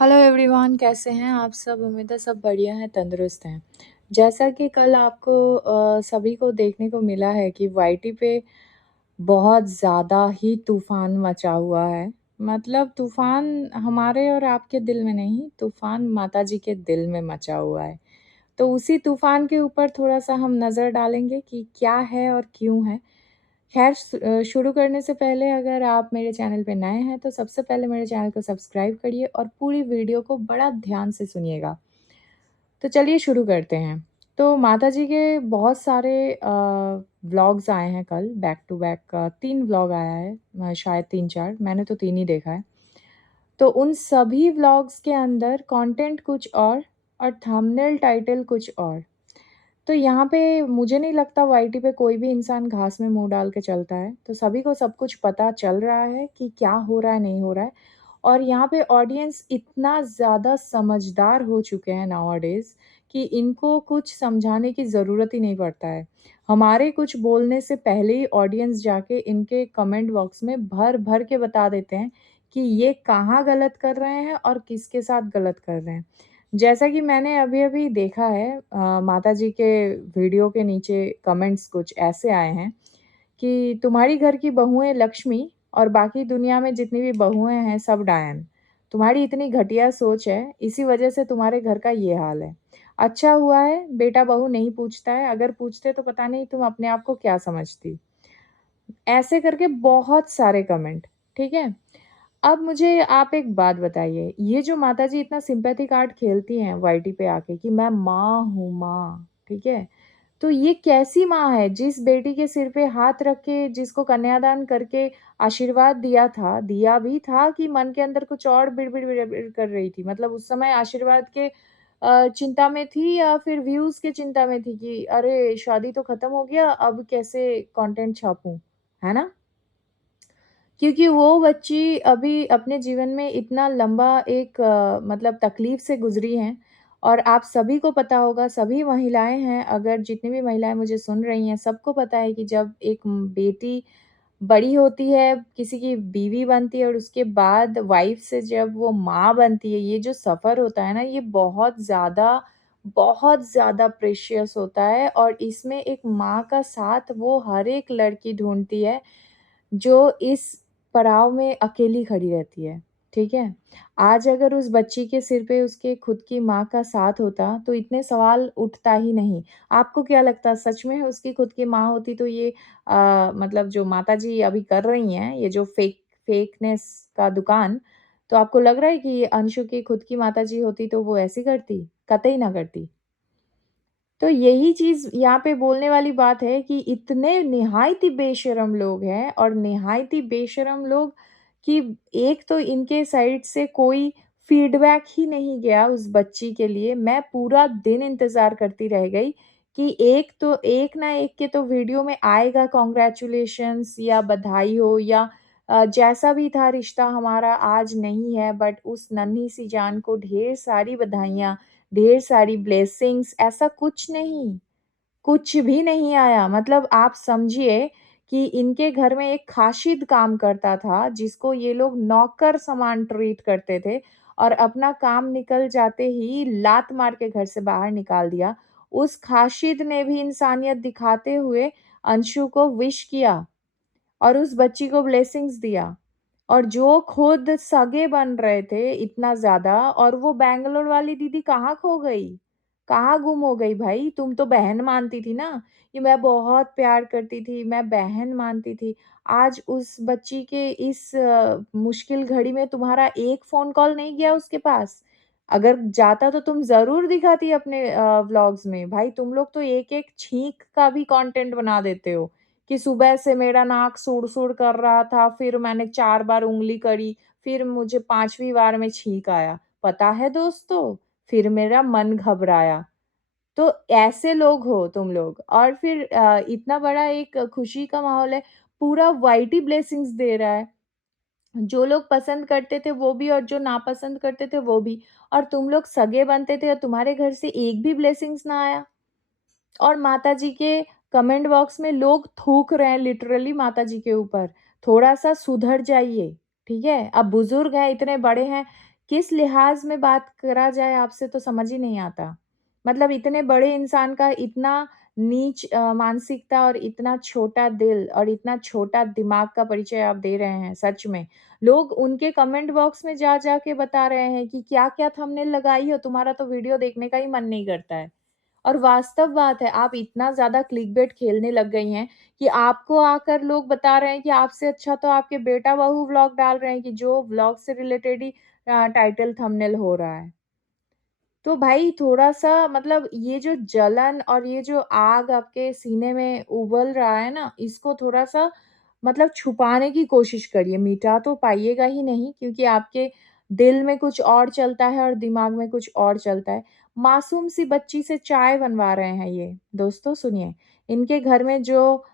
Hello everyone, कैसे हैं आप सब? उम्मीद है सब बढ़िया हैं, तंदुरुस्त हैं। जैसा कि कल आपको सभी को देखने को मिला है कि वाईटी पे बहुत ज़्यादा ही तूफ़ान मचा हुआ है। मतलब तूफ़ान हमारे और आपके दिल में नहीं, तूफ़ान माताजी के दिल में मचा हुआ है। तो उसी तूफ़ान के ऊपर थोड़ा-सा हम नज़र डालेंगे कि क्या है और क्यों है। ख़ैर शुरू करने से पहले अगर आप मेरे चैनल पे नए हैं, तो सबसे पहले मेरे चैनल को सब्सक्राइब करिए और पूरी वीडियो को बड़ा ध्यान से सुनिएगा। तो चलिए शुरू करते हैं। तो माताजी के बहुत सारे व्लॉग्स आए हैं कल बैक टू बैक 3 व्लॉग आया है शायद 3-4 मैंने तो 3 ही देखा है। तो उन सभी व्लॉग्स के अंदर कंटेंट कुछ और थंबनेल टाइटल कुछ और। तो यहाँ पे मुझे नहीं लगता वाईटी पे कोई भी इंसान घास में मुँह डाल के चलता है, तो सभी को सब कुछ पता चल रहा है कि क्या हो रहा है, नहीं हो रहा है। और यहाँ पे ऑडियंस इतना ज़्यादा समझदार हो चुके हैं नाउअडेज़ कि इनको कुछ समझाने की ज़रूरत ही नहीं पड़ता है। हमारे कुछ बोलने से पहले ही ऑडियंस जाके इनके कमेंट बॉक्स में भर-भर के बता देते हैं कि ये कहाँ गलत कर रहे हैं और किसके साथ गलत कर रहे हैं। जैसा कि मैंने अभी-अभी देखा है माताजी के वीडियो के नीचे कमेंट्स कुछ ऐसे आए हैं कि तुम्हारी घर की बहुएँ लक्ष्मी और बाकी दुनिया में जितनी भी बहुएँ हैं सब डायन। तुम्हारी इतनी घटिया सोच है, इसी वजह से तुम्हारे घर का ये हाल है। अच्छा हुआ है बेटा-बहू नहीं पूछता है, अगर पूछते तो पता नहीं तुम अपने आप को क्या समझती। ऐसे करके बहुत सारे कमेंट, ठीक है? अब मुझे आप एक बात बताइए, ये जो माताजी इतना सिम्पैथी कार्ड खेलती हैं वाईटी पे आके कि मैं माँ हूँ माँ, ठीक है? तो ये कैसी माँ है जिस बेटी के सिर पे हाथ रख के जिसको कन्यादान करके आशीर्वाद दिया भी था कि मन के अंदर कुछ और बिड़-बिड़ कर रही थी। मतलब उस समय आशीर्वाद के चिंता में थी या फिर व्यूज़ के चिंता में थी कि अरे! शादी तो खत्म हो गया, अब कैसे कंटेंट छापूँ, है ना? क्योंकि वो बच्ची अभी अपने जीवन में इतना लंबा एक मतलब तकलीफ़ से गुज़री हैं और आप सभी को पता होगा, सभी महिलाएँ हैं, अगर जितनी भी महिलाएँ मुझे सुन रही हैं, सबको पता है कि जब एक बेटी बड़ी होती है, किसी की बीवी बनती है और उसके बाद वाइफ़ से जब वो माँ बनती है, ये जो सफ़र होता है ना, ये बहुत ज़्यादा प्रेशियस होता है और इसमें एक माँ का साथ वो हर एक लड़की ढूँढती है, जो इस पड़ाव में अकेली खड़ी रहती है, ठीक है? आज अगर उस बच्ची के सिर पे उसके खुद की माँ का साथ होता, तो इतने सवाल उठता ही नहीं। आपको क्या लगता है सच में उसकी खुद की माँ होती तो ये मतलब जो माताजी अभी कर रही हैं, ये जो फेकनेस का दुकान, तो आपको लग रहा है कि ये अंशु की खुद की माताजी होती तो वो ऐसी करती? कतई ना करती। तो यही चीज़ यहाँ पे बोलने वाली बात है कि इतने निहायती बेशर्म लोग हैं और निहायती बेशर्म लोग कि एक तो इनके साइड से कोई फीडबैक ही नहीं गया उस बच्ची के लिए। मैं पूरा दिन इंतज़ार करती रह गई कि एक ना एक के तो वीडियो में आएगा कांग्रेचुलेशंस या बधाई हो या जैसा भी था रिश्ता हमारा आज नहीं है बट उस नन्ही-सी जान को ढेर सारी बधाइयाँ, ढेर सारी ब्लेसिंग्स ऐसा कुछ नहीं, कुछ भी नहीं आया। मतलब आप समझिए कि इनके घर में एक खाशिद काम करता था, जिसको ये लोग नौकर समान ट्रीट करते थे और अपना काम निकल जाते ही लात मार के घर से बाहर निकाल दिया। उस खाशिद ने भी इंसानियत दिखाते हुए अंशु को विश किया और उस बच्ची को ब्लेसिंग्स दिया। और जो खुद सगे बन रहे थे इतना ज़्यादा और वो बैंगलोर वाली दीदी कहाँ खो गई? कहाँ गुम हो गई भाई? तुम तो बहन मानती थी ना, कि मैं बहुत प्यार करती थी, मैं बहन मानती थी। आज उस बच्ची के इस मुश्किल घड़ी में तुम्हारा एक फ़ोन कॉल नहीं गया उसके पास? अगर जाता तो तुम ज़रूर दिखाती अपने व्लॉग्स में। भाई तुम लोग तो एक-एक छींक का भी कंटेंट बना देते हो। कि सुबह से मेरा नाक सुड़-सुड़ कर रहा था, फिर मैंने 4 बार उँगली करी, फिर मुझे 5वीं बार में छींक आया। पता है दोस्तों, फिर मेरा मन घबराया। तो ऐसे लोग हो तुम लोग और फिर इतना बड़ा एक खुशी का माहौल है, पूरा वाईटी ब्लेसिंग्स दे रहा है। जो लोग पसंद करते थे वो भी और जो नापसंद करते थे वो भी और तुम लोग सगे बनते थे और तुम्हारे घर से एक भी ब्लेसिंग्स ना आया। और माताजी के कमेंट बॉक्स में लोग थूक रहे हैं लिटरली माताजी के ऊपर, थोड़ा-सा सुधर जाइए, ठीक है? अब बुज़ुर्ग हैं, इतने बड़े हैं किस लिहाज़ में बात करा जाए आपसे तो समझ ही नहीं आता। मतलब इतने बड़े इंसान का इतना नीच मानसिकता और इतना छोटा दिल और इतना छोटा दिमाग का परिचय आप दे रहे हैं, सच में। लोग उनके कमेंट बॉक्स में जा-जा के बता रहे हैं कि क्या-क्या थंबनेल लगाई हो, तुम्हारा तो वीडियो देखने का ही मन नहीं करता है। और वास्तव बात है, आप इतना ज़्यादा क्लिकबेट खेलने लग गई हैं कि आपको आकर लोग बता रहे हैं कि आपसे अच्छा तो आपके बेटा-बहू व्लॉग डाल रहे हैं कि जो व्लॉग से रिलेटेड ही टाइटल थंबनेल हो रहा है। तो भाई थोड़ा-सा मतलब ये जो जलन और ये जो आग आपके सीने में उबल रहा है ना, इसको थोड़ा-सा मतलब छुपाने की कोशिश करिए। मिटा तो पाइएगा ही नहीं क्योंकि आपके दिल में कुछ और चलता है और दिमाग में कुछ और चलता है। मासूम सी बच्ची से चाय बनवा रहे हैं ये। दोस्तों सुनिए, इनके घर में जो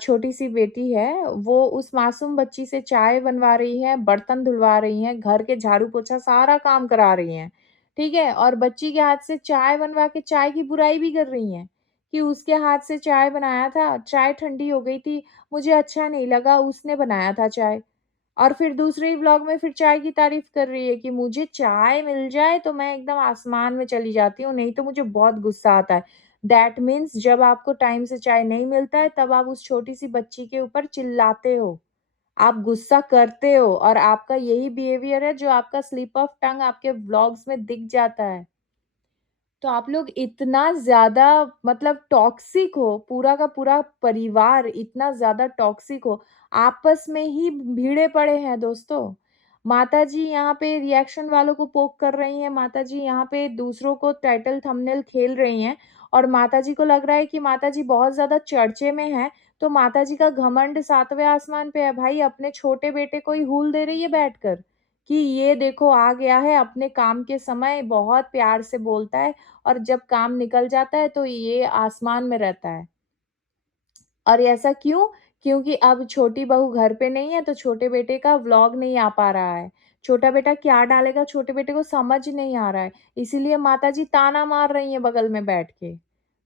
छोटी-सी बेटी है, वो उस मासूम बच्ची से चाय बनवा रही है, बर्तन धुलवा रही हैं, घर के झाड़ू-पोछा सारा काम करा रही हैं। ठीक है? और बच्ची के हाथ से चाय बनवा के चाय की बुराई भी कर रही हैं, कि उसके हाथ से चाय बनाया था, चाय ठंडी हो गई थी, मुझे अच्छा नहीं लगा, उसने बनाया था चाय। और फिर दूसरे ही व्लॉग में फिर चाय की तारीफ़ कर रही है कि मुझे चाय मिल जाए तो मैं एकदम आसमान में चली जाती हूँ, नहीं तो मुझे बहुत गुस्सा आता है। दैट मीन्स जब आपको टाइम से चाय नहीं मिलता है, तब आप उस छोटी-सी बच्ची के ऊपर चिल्लाते हो। आप गुस्सा करते हो और आपका यही बिहेवियर है जो आपका स्लिप ऑफ टंग आपके व्लॉग्स में दिख जाता है। तो आप लोग इतना ज़्यादा मतलब टॉक्सिक हो, पूरा का पूरा परिवार इतना ज़्यादा टॉक्सिक हो, आपस में ही भिड़े पड़े हैं दोस्तों। माताजी यहाँ पे रिएक्शन वालों को पोक कर रही हैं, माताजी यहाँ पे दूसरों को टाइटल थंबनेल खेल रही हैं और माताजी को लग रहा है कि माताजी बहुत ज़्यादा चर्चे में हैं, तो माताजी का घमंड 7वें आसमान पे है। भाई अपने छोटे बेटे को ही हूल दे रही है बैठकर, कि ये देखो आ गया है, अपने काम के समय बहुत प्यार से बोलता है और जब काम निकल जाता है तो ये आसमान में रहता है। और ऐसा क्यों? क्योंकि अब छोटी बहू घर पे नहीं है तो छोटे बेटे का व्लॉग नहीं आ पा रहा है। छोटा बेटा क्या डालेगा छोटे बेटे को समझ नहीं आ रहा है। इसीलिए माताजी ताना मार रही हैं बगल में बैठ के।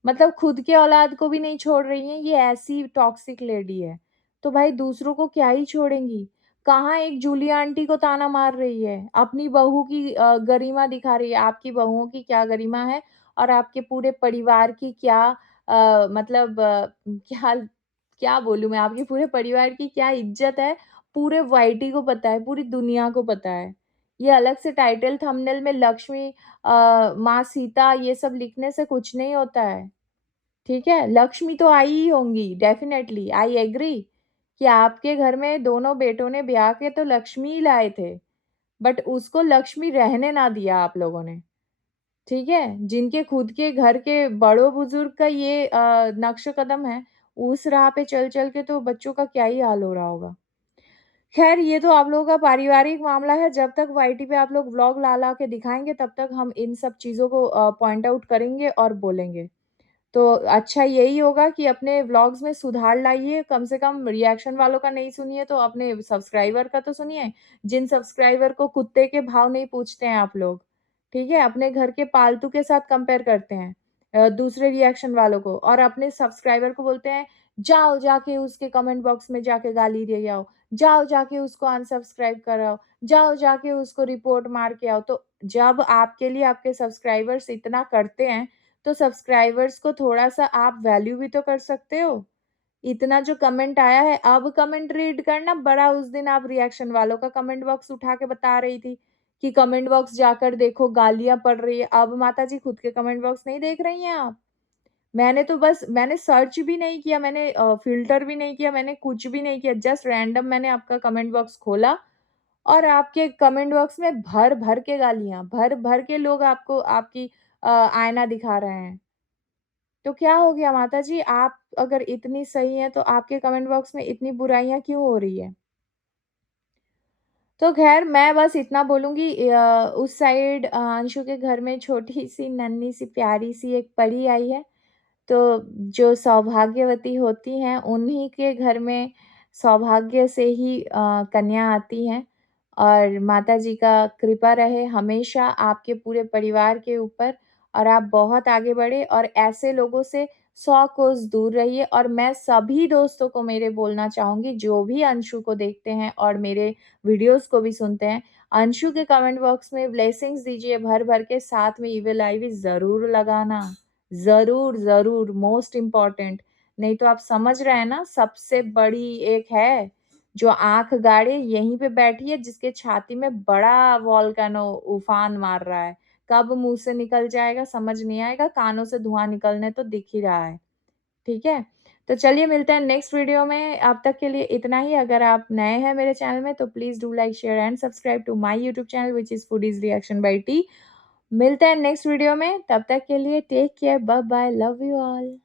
मतलब खुद के औलाद को भी नहीं छोड़ रही हैं, ये ऐसी टॉक्सिक लेडी है। तो भाई दूसरों को क्या ही छोड़ेंगी। कहाँ एक जूली आंटी को ताना मार रही है, अपनी बहू की गरिमा दिखा रही है। आपकी बहुओं की क्या गरिमा है और आपके पूरे परिवार की क्या मतलब क्या क्या बोलूँ मैं आपके पूरे परिवार की क्या इज़्ज़त है, पूरे वाईटी को पता है, पूरी दुनिया को पता है। ये अलग से टाइटल थंबनेल में लक्ष्मी माँ सीता ये सब लिखने से कुछ नहीं होता है, ठीक है? लक्ष्मी तो आई ही होंगी डेफ़िनेटली, आई एग्री कि आपके घर में दोनों बेटों ने ब्याह के तो लक्ष्मी ही लाए थे, बट उसको लक्ष्मी रहने ना दिया आप लोगों ने। ठीक है? जिनके खुद के घर के बड़ों-बुज़ुर्ग का ये नक्श-कदम है, उस राह पे चल-चल के तो बच्चों का क्या ही हाल हो रहा होगा। ख़ैर ये तो आप लोगों का पारिवारिक मामला है, जब तक वाईटी पे आप लोग व्लॉग ला-ला के दिखाएँगे तब तक हम इन सब चीज़ों को पॉइंट आउट करेंगे और बोलेंगे। तो अच्छा यही होगा कि अपने व्लॉग्स में सुधार लाइए, कम से कम रिएक्शन वालों का नहीं सुनिए तो अपने सब्सक्राइबर का तो सुनिए। जिन सब्सक्राइबर को कुत्ते के भाव नहीं पूछते हैं आप लोग, ठीक है? अपने घर के पालतू के साथ कंपेयर करते हैं दूसरे रिएक्शन वालों को और अपने सब्सक्राइबर को बोलते हैं, "जाओ जाके उसके कमेंट बॉक्स में जाके गाली दे आओ, जाओ जाके उसको अनसब्सक्राइब कराओ, जाओ जाके उसको रिपोर्ट मार के आओ।" तो जब आपके लिए आपके सब्सक्राइबर्स इतना करते हैं, तो सब्सक्राइबर्स को थोड़ा-सा आप वैल्यू भी तो कर सकते हो। इतना जो कमेंट आया है, अब कमेंट रीड करना बड़ा उस दिन आप रिएक्शन वालों का कमेंट बॉक्स उठा के बता रही थी, कि कमेंट बॉक्स जाकर देखो गालियाँ पड़ रही है। अब माताजी खुद के कमेंट बॉक्स नहीं देख रही हैं आप? मैंने तो बस मैंने सर्च भी नहीं किया, मैंने फ़िल्टर भी नहीं किया, मैंने कुछ भी नहीं किया, जस्ट रैंडम मैंने आपका कमेंट बॉक्स खोला और आपके कमेंट बॉक्स में भर-भर के गालियाँ, भर-भर के लोग आपको आपकी आईना दिखा रहे हैं। तो क्या हो गया माताजी, आप अगर इतनी सही हैं, तो आपके कमेंट बॉक्स में इतनी बुराइयाँ क्यों हो रही है? तो ख़ैर मैं बस इतना बोलूँगी उस साइड अंशु के घर में छोटी-सी, नन्ही-सी, प्यारी-सी एक परी आई है। तो जो सौभाग्यवती होती हैं, उन्हीं के घर में सौभाग्य से ही कन्या आती हैं और माताजी का कृपा रहे हमेशा आपके पूरे परिवार के ऊपर और आप बहुत आगे बढ़े और ऐसे लोगों से 100 कोस दूर रहिए और मैं सभी दोस्तों को मेरे बोलना चाहूँगी, जो भी अंशु को देखते हैं और मेरे वीडियोज़ को भी सुनते हैं, अंशु के कमेंट बॉक्स में ब्लेसिंग्स दीजिए भर-भर के, साथ में ईविल आई भी ज़रूर लगाना। ज़रूर, ज़रूर, मोस्ट इम्पोर्टेंट। नहीं तो आप समझ रहे हैं ना, सबसे बड़ी एक है, जो आँख गाड़े यहीं पे बैठी है, जिसके छाती में बड़ा वोल्केनो उफान मार रहा है। कब मुँह से निकल जाएगा समझ नहीं आएगा, कानों से धुआँ निकलने तो दिख ही रहा है। ठीक है? तो चलिए मिलते हैं नेक्स्ट वीडियो में। अब तक के लिए इतना ही। अगर आप नए हैं मेरे चैनल में तो please do like, share and subscribe to my YouTube channel which is foodies reaction by T. मिलते हैं नेक्स्ट वीडियो में, तब तक के लिए take care, bye bye, love you all.